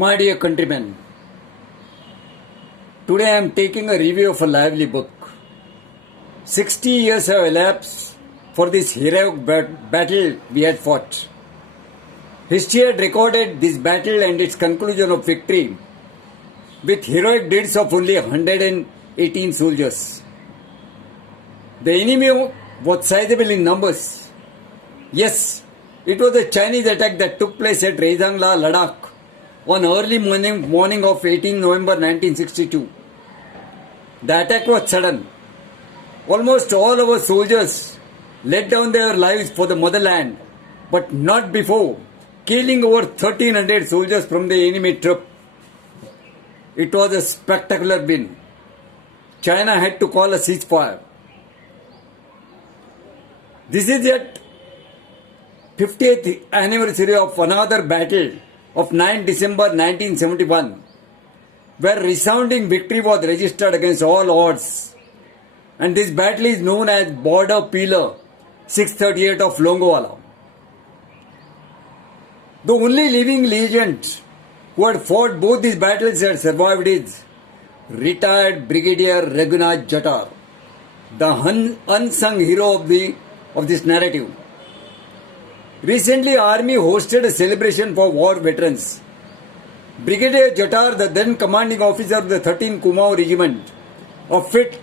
My dear countrymen, today I am taking a review of a lively book. 60 years have elapsed for this heroic battle we had fought. History had recorded this battle and its conclusion of victory with heroic deeds of only 118 soldiers. The enemy was sizable in numbers. Yes, it was the Chinese attack that took place at Rezangla, Ladakh on early morning of 18 November 1962. The attack was sudden. Almost all our soldiers laid down their lives for the motherland, but not before killing over 1,300 soldiers from the enemy troop. It was a spectacular win. China had to call a ceasefire. This is yet 50th anniversary of another battle of 9 December 1971, where resounding victory was registered against all odds. And this battle is known as Border Pillar 638 of Longowala. The only living legend who had fought both these battles and survived is retired Brigadier Raghunath Jattar, the unsung hero of this narrative. Recently, Army hosted a celebration for war veterans. Brigadier Jattar, the then commanding officer of the 13th Kumaon Regiment, a fit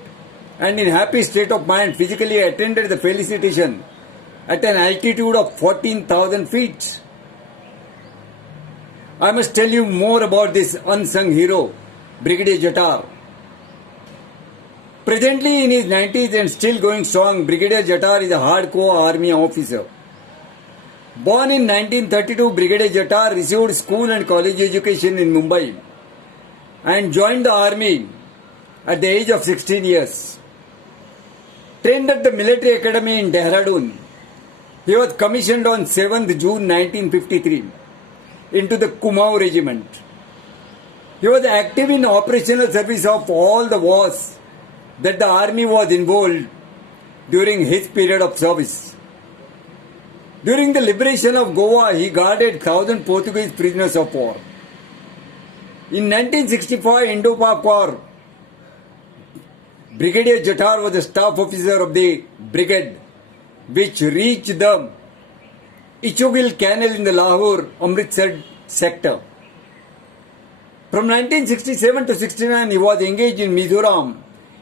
and in happy state of mind, physically attended the felicitation at an altitude of 14,000 feet. I must tell you more about this unsung hero, Brigadier Jattar. Presently in his 90s and still going strong, Brigadier Jattar is a hardcore army officer. Born in 1932, Brigadier Jattar received school and college education in Mumbai and joined the army at the age of 16 years. Trained at the military academy in Dehradun, he was commissioned on 7th June 1953 into the Kumaon Regiment. He was active in operational service of all the wars that the army was involved during his period of service. During the liberation of Goa, he guarded 1,000 Portuguese prisoners of war. In 1965 Indo-Pak War, Brigadier Jattar was a staff officer of the brigade which reached the Ichogil Canal in the Lahore-Amritsar sector. From 1967 to 69, he was engaged in Mizoram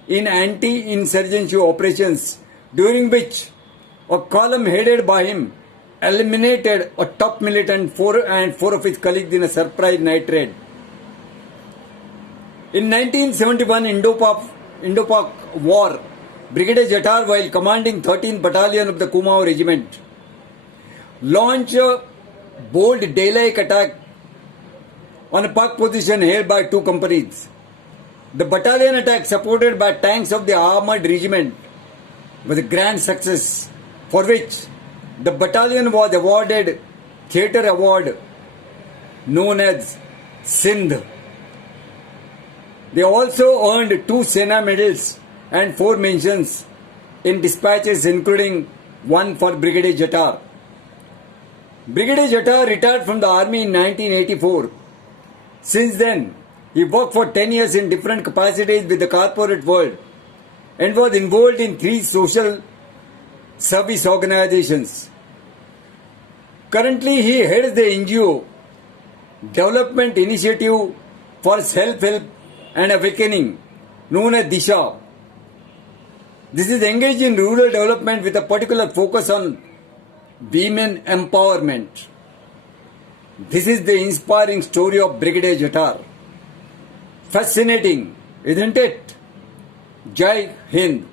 in anti-insurgency operations, during which a column headed by him eliminated a top militant and four of his colleagues in a surprise night raid. In 1971 Indo-Pak War, Brigadier Jattar, while commanding 13th Battalion of the Kumaon Regiment, launched a bold day-like attack on a Pak position held by two companies. The battalion attack, supported by tanks of the armored regiment, was a grand success, for which the battalion was awarded Theatre Award known as Sindh. They also earned 2 Sena medals and 4 mentions in dispatches, including one for Brigadier Jattar. Brigadier Jattar retired from the army in 1984. Since then, he worked for 10 years in different capacities with the corporate world and was involved in 3 social service organizations. Currently, he heads the NGO Development Initiative for Self-Help and Awakening, known as Disha. This is engaged in rural development with a particular focus on women empowerment. This is the inspiring story of Brigadier Jattar. Fascinating, isn't it? Jai Hind.